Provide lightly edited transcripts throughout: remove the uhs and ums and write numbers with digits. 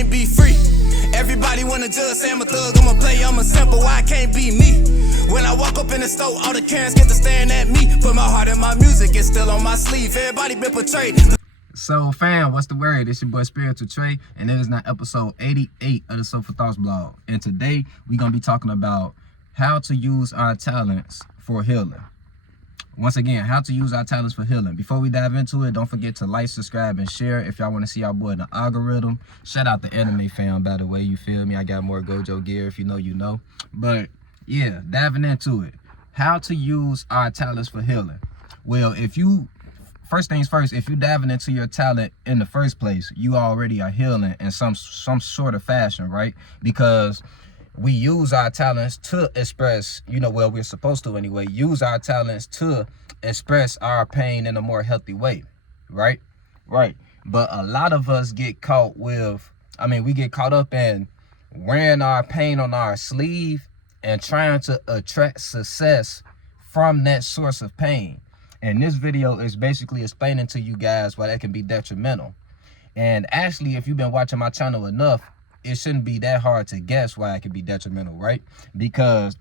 can't be free. Everybody wanna judge, say I'm a thug, I'm a player, I'm a simple, why I can't be me? When I walk up in the store, all the Karens get to staring at me. Put my heart in my music, it's still on my sleeve. Everybody been portrayed. So fam, what's the word? It's your boy Spiritual Trey, and it is now episode 88 of the Soulful Thoughts blog. And today we're gonna be talking about how to use our talents for healing. Once again, how to use our talents for healing. Before we dive into it, don't forget to like, subscribe, and share if y'all want to see our boy in the algorithm. Shout out the anime fam, by the way, you feel me? I got more Gojo gear, if you know, you know. But yeah, diving into it. How to use our talents for healing. Well, first things first, if you diving into your talent in the first place, you already are healing in some sort of fashion, right? Because we use our talents to express, well, we're supposed to anyway, use our talents to express our pain in a more healthy way, right? Right. But a lot of us get caught we get caught up in wearing our pain on our sleeve and trying to attract success from that source of pain. And this video is basically explaining to you guys why that can be detrimental. And actually, if you've been watching my channel enough, it shouldn't be that hard to guess why it can be detrimental, right? Because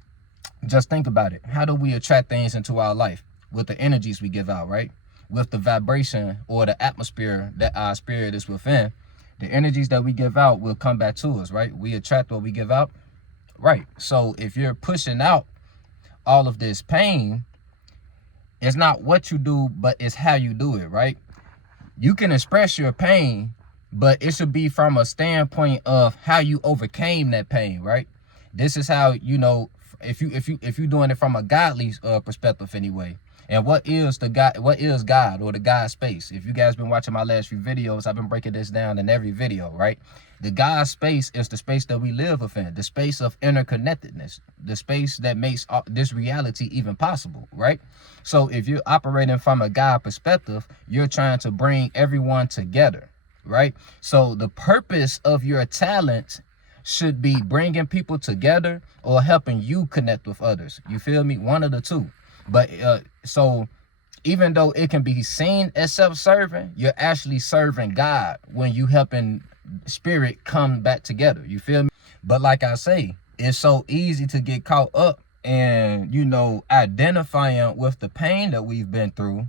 just think about it. How do we attract things into our life? With the energies we give out, right? With the vibration or the atmosphere that our spirit is within, the energies that we give out will come back to us, right? We attract what we give out, right? So if you're pushing out all of this pain, it's not what you do, but it's how you do it, right? You can express your pain, but it should be from a standpoint of how you overcame that pain, right? This is how, if you're doing it from a godly perspective anyway. And what is God or the God space? If you guys been watching my last few videos, I've been breaking this down in every video, right? The God space is the space that we live within, the space of interconnectedness, the space that makes this reality even possible, right? So if you're operating from a God perspective, you're trying to bring everyone together, right? So the purpose of your talent should be bringing people together or helping you connect with others. You feel me? One of the two. But so even though it can be seen as self-serving, you're actually serving God when you helping spirit come back together. You feel me? But like I say, it's so easy to get caught up in, identifying with the pain that we've been through.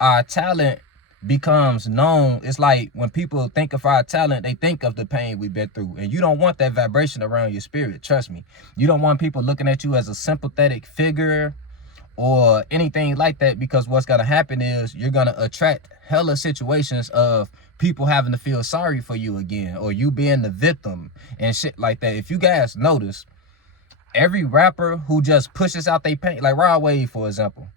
Our talent becomes known. It's like when people think of our talent, they think of the pain we've been through, and you don't want that vibration around your spirit. Trust me. You don't want people looking at you as a sympathetic figure or anything like that, because what's going to happen is you're going to attract hella situations of people having to feel sorry for you again, or you being the victim and shit like that. If you guys notice, every rapper who just pushes out their pain, like Rod Wave, for example,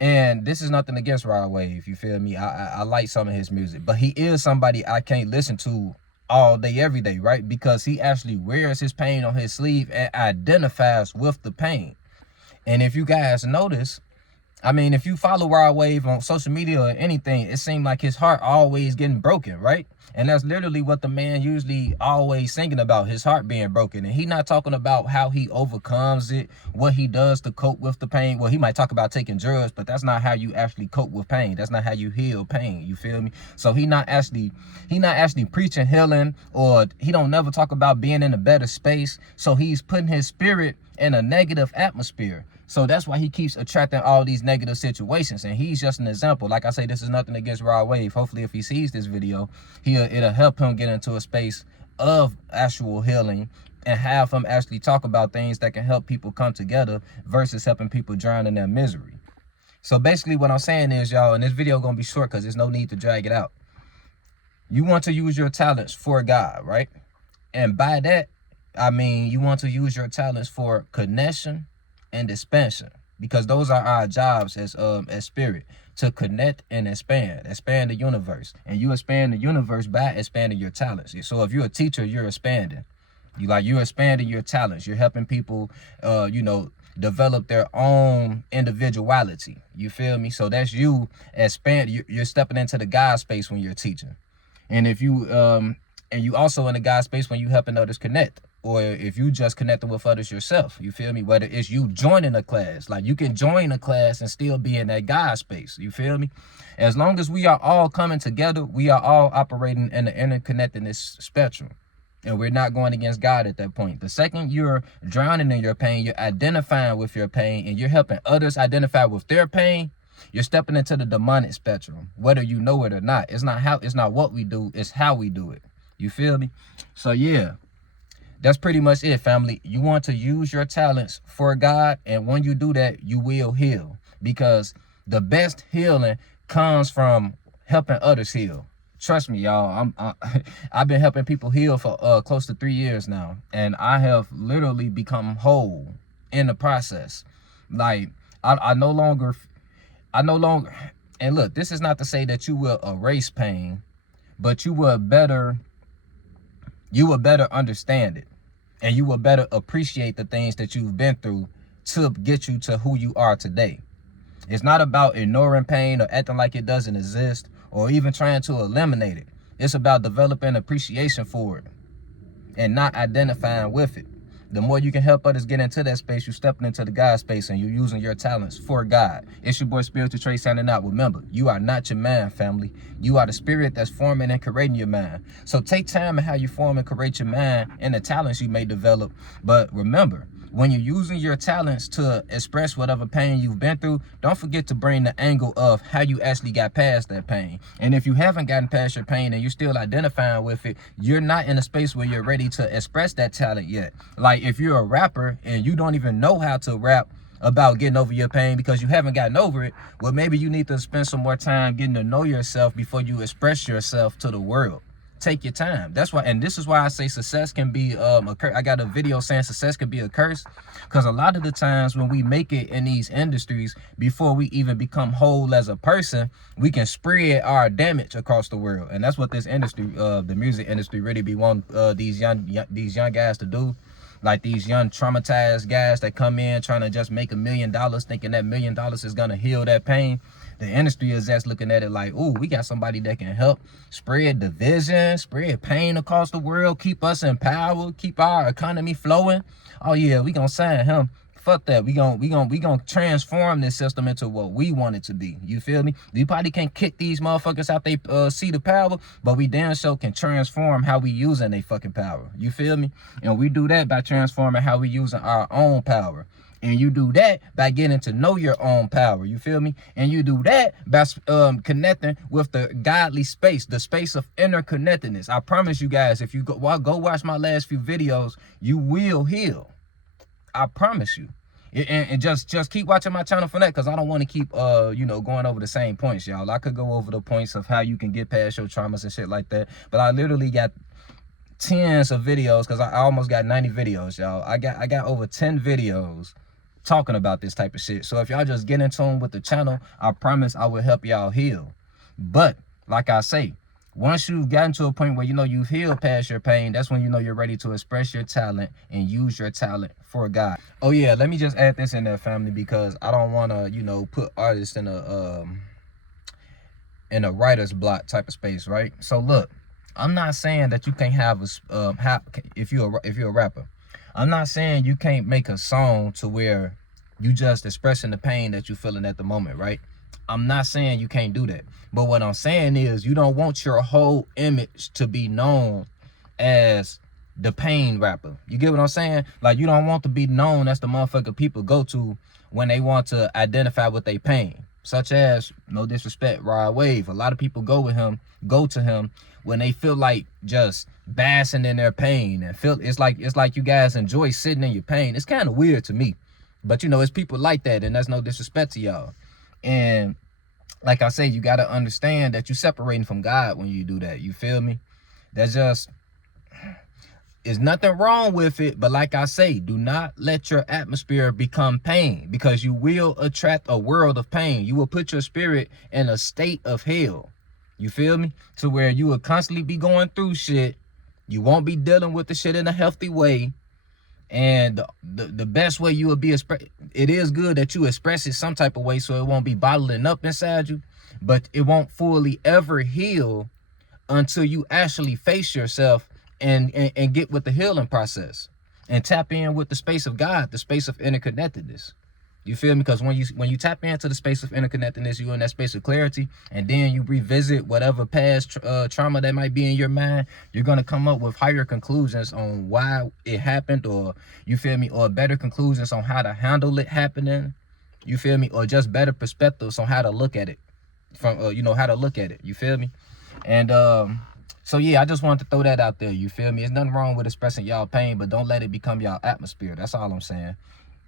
and this is nothing against Rod Wave, you feel me? I like some of his music, but he is somebody I can't listen to all day, every day, right? Because he actually wears his pain on his sleeve and identifies with the pain. And if you guys notice, if you follow Rod Wave on social media or anything, it seems like his heart always getting broken, right? And that's literally what the man usually always singing about, his heart being broken. And he not talking about how he overcomes it, what he does to cope with the pain. Well, he might talk about taking drugs, but that's not how you actually cope with pain. That's not how you heal pain. You feel me? So he not actually preaching healing, or he don't never talk about being in a better space. So he's putting his spirit in a negative atmosphere. So that's why he keeps attracting all these negative situations. And he's just an example. Like I say, this is nothing against Rod Wave. Hopefully, if he sees this video, it'll help him get into a space of actual healing and have him actually talk about things that can help people come together versus helping people drown in their misery. So basically what I'm saying is, y'all, and this video going to be short because there's no need to drag it out. You want to use your talents for God, right? And by that, you want to use your talents for connection and expansion, because those are our jobs as spirit, to connect and expand the universe. And you expand the universe by expanding your talents. So if you're a teacher, you're expanding. You're expanding your talents. You're helping people develop their own individuality. You feel me? So that's you expand. You're stepping into the God space when you're teaching. And if you and you also in the God space when you helping others connect. or if you just connecting with others yourself, you feel me? Whether it's you joining a class, like you can join a class and still be in that God space, you feel me? As long as we are all coming together, we are all operating in the interconnectedness spectrum. And we're not going against God at that point. The second you're drowning in your pain, you're identifying with your pain, and you're helping others identify with their pain, you're stepping into the demonic spectrum, whether you know it or not. It's not what we do, it's how we do it. You feel me? So yeah, that's pretty much it, family. You want to use your talents for God, and when you do that, you will heal. Because the best healing comes from helping others heal. Trust me, y'all. I've been helping people heal for close to 3 years now, and I have literally become whole in the process. Like I no longer. And look, this is not to say that you will erase pain, but you will better understand it, and you will better appreciate the things that you've been through to get you to who you are today. It's not about ignoring pain or acting like it doesn't exist, or even trying to eliminate it. It's about developing appreciation for it and not identifying with it. The more you can help others get into that space, you're stepping into the God space, and you're using your talents for God. It's your boy Spiritual Trey signing out. Remember, you are not your mind, family. You are the spirit that's forming and creating your mind. So take time in how you form and create your mind and the talents you may develop. But remember, when you're using your talents to express whatever pain you've been through, don't forget to bring the angle of how you actually got past that pain. And if you haven't gotten past your pain and you're still identifying with it, you're not in a space where you're ready to express that talent yet. Like if you're a rapper and you don't even know how to rap about getting over your pain because you haven't gotten over it, well, maybe you need to spend some more time getting to know yourself before you express yourself to the world. Take your time. That's why, and this is why I say success can be a curse. I got a video saying success can be a curse, because a lot of the times when we make it in these industries, before we even become whole as a person, we can spread our damage across the world. And that's what this industry, the music industry, really be wanting these young guys to do. Like these young traumatized guys that come in trying to just make $1 million, thinking that $1 million is gonna heal that pain. The industry is just looking at it like, ooh, we got somebody that can help spread division, spread pain across the world, keep us in power, keep our economy flowing. Oh yeah, we gonna sign him. Fuck that. We gonna transform this system into what we want it to be. You feel me? We probably can't kick these motherfuckers out they seat of power, but we damn sure can transform how we using they fucking power. You feel me? And we do that by transforming how we using our own power. And you do that by getting to know your own power. You feel me? And you do that by connecting with the godly space, the space of interconnectedness. I promise you guys, if you go watch my last few videos, you will heal. I promise you. And just keep watching my channel for that, because I don't want to keep going over the same points, y'all. I could go over the points of how you can get past your traumas and shit like that, but I literally got tens of videos, because I almost got 90 videos, y'all. I got over 10 videos talking about this type of shit. So if y'all just get in tune with the channel, I promise I will help y'all heal. But like I say, once you've gotten to a point where you've healed past your pain, that's when you're ready to express your talent and use your talent for God. Oh yeah, let me just add this in there, family, because I don't want to put artists in a writer's block type of space, right? So look, I'm not saying that you can't have if you're a rapper, I'm not saying you can't make a song to where you just expressing the pain that you're feeling at the moment, right? I'm not saying you can't do that. But what I'm saying is you don't want your whole image to be known as the pain rapper. You get what I'm saying? Like, you don't want to be known as the motherfucker people go to when they want to identify with their pain. Such as, no disrespect, Rod Wave. A lot of people go to him when they feel like just basking in their pain and feel it's like you guys enjoy sitting in your pain. It's kind of weird to me. But it's people like that, and that's no disrespect to y'all. And like I say, you got to understand that you're separating from God when you do that. You feel me? There's nothing wrong with it. But like I say, do not let your atmosphere become pain, because you will attract a world of pain. You will put your spirit in a state of hell. You feel me? To where you will constantly be going through shit. You won't be dealing with the shit in a healthy way. And the best way you will be it is good that you express it some type of way, so it won't be bottling up inside you, but it won't fully ever heal until you actually face yourself and get with the healing process. and tap in with the space of God, the space of interconnectedness. You feel me? Because when you tap into the space of interconnectedness, you're in that space of clarity, and then you revisit whatever past trauma that might be in your mind, you're going to come up with higher conclusions on why it happened, or you feel me, or better conclusions on how to handle it happening. You feel me? Or just better perspectives on how to look at it from, you know, how to look at it. You feel me? And so yeah, I just wanted to throw that out there. You feel me? There's nothing wrong with expressing y'all pain, but don't let it become y'all atmosphere. That's all I'm saying.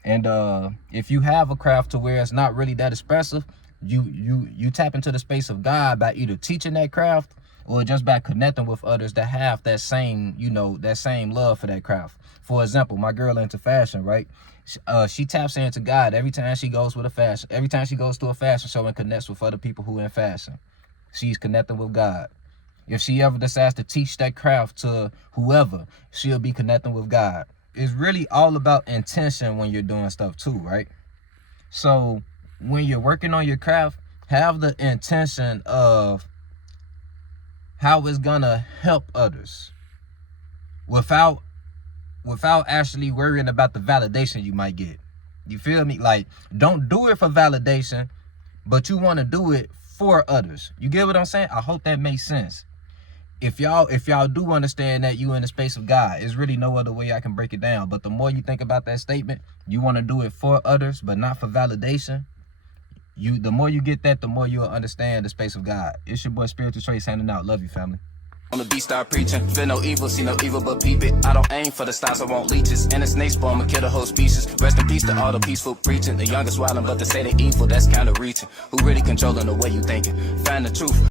And if you have a craft to where it's not really that expressive, you tap into the space of God by either teaching that craft or just by connecting with others that have that same, you know, that same love for that craft. For example, my girl into fashion, right? She taps into God every time she goes to a fashion show and connects with other people who are in fashion. She's connecting with God. If she ever decides to teach that craft to whoever, she'll be connecting with God. It's really all about intention when you're doing stuff too, right? So when you're working on your craft, have the intention of how it's gonna help others without actually worrying about the validation you might get. You feel me? Like, don't do it for validation, but you want to do it for others. You get what I'm saying? I hope that makes sense. If y'all do understand that you in the space of God, there's really no other way I can break it down. But the more you think about that statement, you want to do it for others, but not for validation. The more you get that, the more you'll understand the space of God. It's your boy Spiritual Trey signing out. Love you, family. On the beat, start preaching. Feel no evil, see no evil but peep it. I don't aim for the stars, I want leeches. And a snake spawn, I'ma kill the whole species. Rest in peace to all the peaceful preaching. The youngest wildin', but they say they evil, that's kinda reaching. Who really controlling the way you thinking? Find the truth.